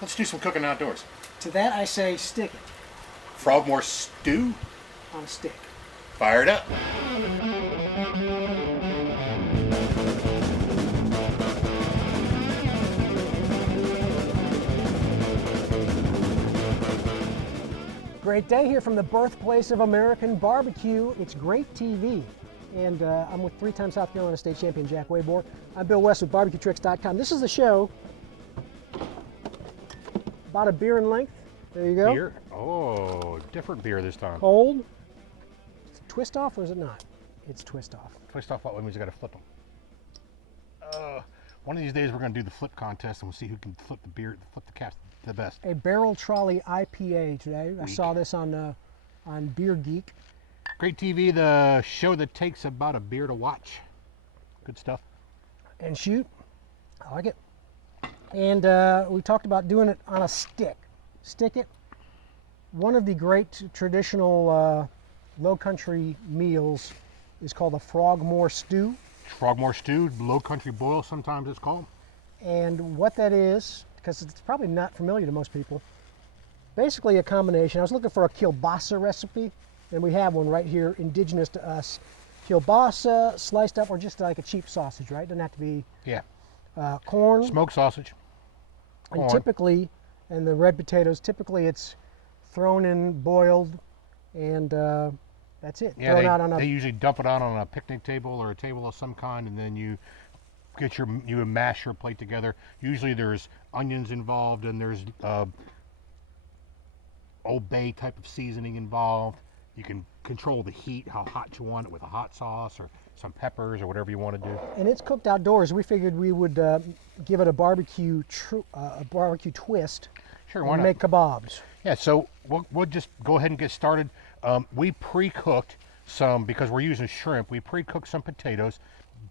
Let's do some cooking outdoors. To that I say stick it Frogmore stew? on a stick. Fire it up. Great day here from the birthplace of American barbecue. It's great TV. And I'm with three-time South Carolina State Champion Jack Waybor. I'm Bill West with BarbecueTricks.com. This is the show. About a beer in length. There you go. Beer? Oh, different beer this time. Cold. Is it twist off or is it not? It's twist off. Twist off, what means you gotta flip them. One of these days we're gonna do the flip contest and we'll see who can flip the beer, flip the caps the best. A Barrel Trolley IPA today. I saw this on Beer Geek. Great TV, the show that takes about a beer to watch. Good stuff. And shoot. I like it. And we talked about doing it on a stick. Stick it. One of the great traditional LowCountry meals is called a Frogmore stew. Frogmore stew, LowCountry boil sometimes it's called. And what that is, because it's probably not familiar to most people, basically a combination. I was looking for a kielbasa recipe, and we have one right here, indigenous to us. Kielbasa, sliced up, or just like a cheap sausage, right? Doesn't have to be corn. Smoked sausage. Corn. And typically, and the red potatoes, typically it's thrown in, boiled, and that's it. Yeah, they usually dump it out on a picnic table or a table of some kind, and then you mash your plate together. Usually there's onions involved, and there's Old Bay type of seasoning involved. You can control the heat, how hot you want it with a hot sauce or some peppers or whatever you want to do. And it's cooked outdoors. We figured we would give it a barbecue twist. Sure, why and not? make kebabs. Yeah, so we'll just go ahead and get started. We pre-cooked some, because we're using shrimp, we pre-cooked some potatoes,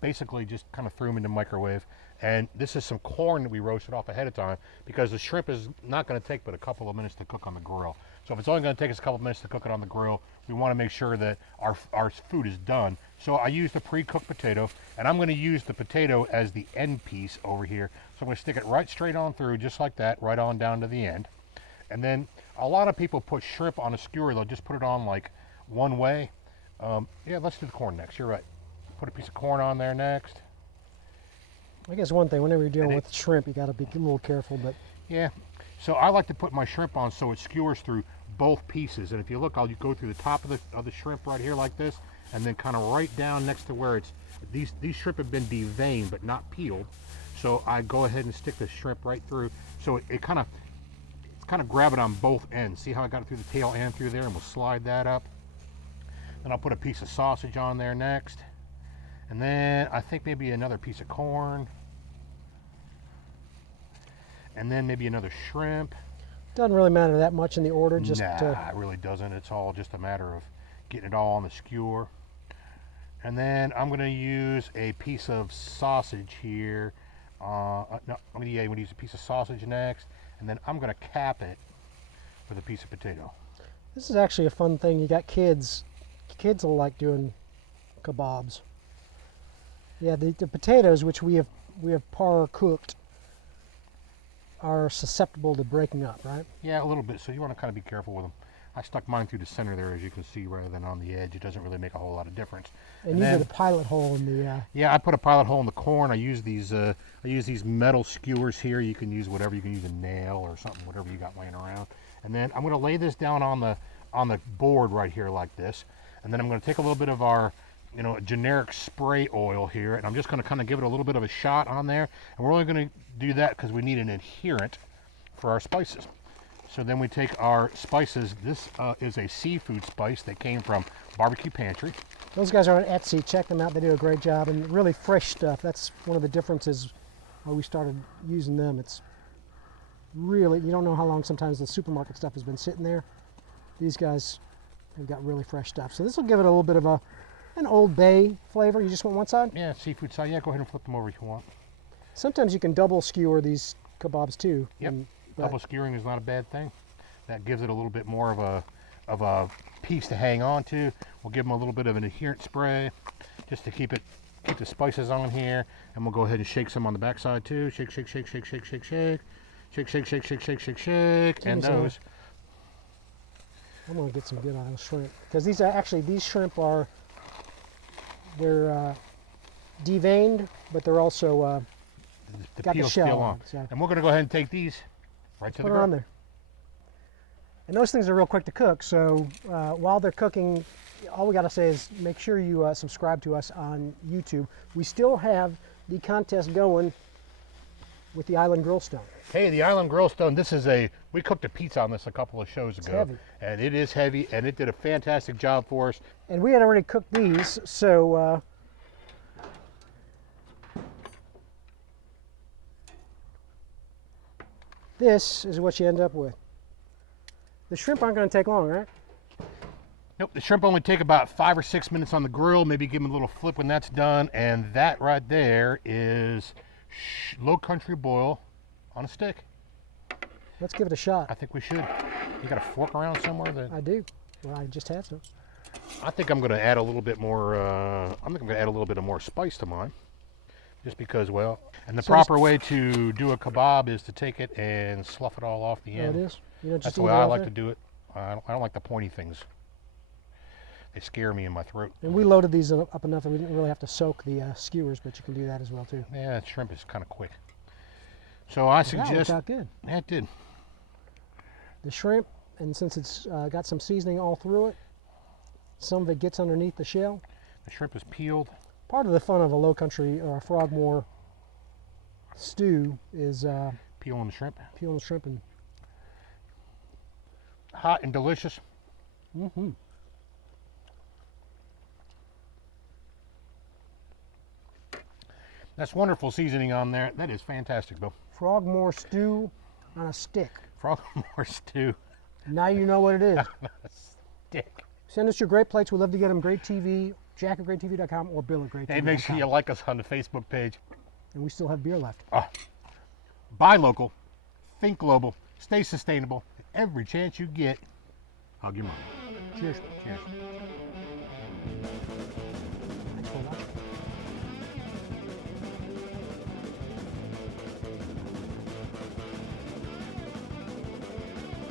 basically just kind of threw them in the microwave. And this is some corn that we roasted off ahead of time, because the shrimp is not going to take but a couple of minutes to cook on the grill. So if it's only going to take us a couple of minutes to cook it on the grill, we want to make sure that our food is done. So I used a pre-cooked potato, and I'm going to use the potato as the end piece over here. So I'm going to stick it right straight on through, just like that, right on down to the end. And then a lot of people put shrimp on a skewer. They'll just put it on like one way. Yeah, let's do the corn next. You're right. Put a piece of corn on there next. I guess one thing, whenever you're dealing with shrimp, you got to be a little careful. But yeah, so I like to put my shrimp on so it skewers through both pieces. And if you look, I'll go through the top of the shrimp right here like this, and then kind of right down next to where it's these shrimp have been deveined but not peeled. So I go ahead and stick the shrimp right through, so it kind of grab it on both ends. See how I got it through the tail and through there, and we'll slide that up. Then I'll put a piece of sausage on there next, and then I think maybe another piece of corn, and then maybe another shrimp. Doesn't really matter that much in the order. Just it really doesn't. It's all just a matter of getting it all on the skewer. And then I'm going to use a piece of sausage here. No, I'm going to use a piece of sausage next, and then I'm going to cap it with a piece of potato. This is actually a fun thing. You got kids. Kids will like doing kebabs. Yeah, the potatoes, which we have par cooked, are susceptible to breaking up, right? Yeah, a little bit. So you want to kind of be careful with them. I stuck mine through the center there, as you can see, rather than on the edge. It doesn't really make a whole lot of difference. And you did a pilot hole in the. Yeah, I put a pilot hole in the corn. I use these metal skewers here. You can use whatever. You can use a nail or something, whatever you got laying around. And then I'm going to lay this down on the board right here like this. And then I'm going to take a little bit of our generic spray oil here, and I'm just going to kind of give it a little bit of a shot on there. And we're only going to do that because we need an adherent for our spices. So then we take our spices. This is a seafood spice that came from Barbecue Pantry. Those guys are on Etsy. Check them out. They do a great job, and really fresh stuff. That's one of the differences why we started using them. It's really, you don't know how long sometimes the supermarket stuff has been sitting there. These guys have got really fresh stuff. So this will give it a little bit of an Old Bay flavor. You just want one side? Yeah, seafood side. Yeah, go ahead and flip them over if you want. Sometimes you can double skewer these kebabs too. Yep. Double skewering is not a bad thing. That gives it a little bit more of a piece to hang on to. We'll give them a little bit of an adherent spray just to keep the spices on here, and we'll go ahead and shake some on the back side too. Shake, shake, shake, shake, shake, shake, shake. Shake, shake, shake, shake, shake, shake, shake. And those. I'm gonna get some good on those shrimp because these are actually these shrimp are they're deveined, but they're also The got the peel's shell still on on. it, so. And we're going to go ahead and take these right to the put it grill. on there. And those things are real quick to cook. So while they're cooking, all we got to say is make sure you subscribe to us on YouTube. We still have the contest going with the Island Grill Stone. Hey, the Island Grill Stone, we cooked a pizza on this a couple of shows ago. Heavy. And it is heavy, and it did a fantastic job for us. And we had already cooked these, so this is what you end up with. The shrimp aren't going to take long, right? Nope, the shrimp only take about 5 or 6 minutes on the grill, maybe give them a little flip when that's done, and that right there is LowCountry boil on a stick. Let's give it a shot. I think we should. You got a fork around somewhere? I do. Well, I just had some. I think I'm going to add a little bit more. I think I'm going to add a little bit of more spice to mine, just because. Well, and the proper way to do a kebab is to take it and slough it all off the end. Oh, it is. You don't just That's the eat way it I off like there? to do it. I don't like the pointy things. They scare me in my throat. And we loaded these up enough that we didn't really have to soak the skewers, but you can do that as well too. Yeah, shrimp is kind of quick. So I That worked suggest. out good. Yeah, it did. The shrimp, and since it's got some seasoning all through it, some of it gets underneath the shell. The shrimp is peeled. Part of the fun of a LowCountry or a Frogmore stew is Peeling the shrimp. peeling the shrimp and. Hot and delicious. Mm-hmm. That's wonderful seasoning on there. That is fantastic, Bill. Frogmore stew on a stick. Frogmore stew. Now you know what it is. Stick. Send us your great plates. We'd love to get them. Great TV, Jack at GreatTV.com or Bill at GreatTV.com. Hey, make sure you like us on the Facebook page. And we still have beer left. Buy local, think global, stay sustainable. Every chance you get, hug your mom. Cheers. Cheers.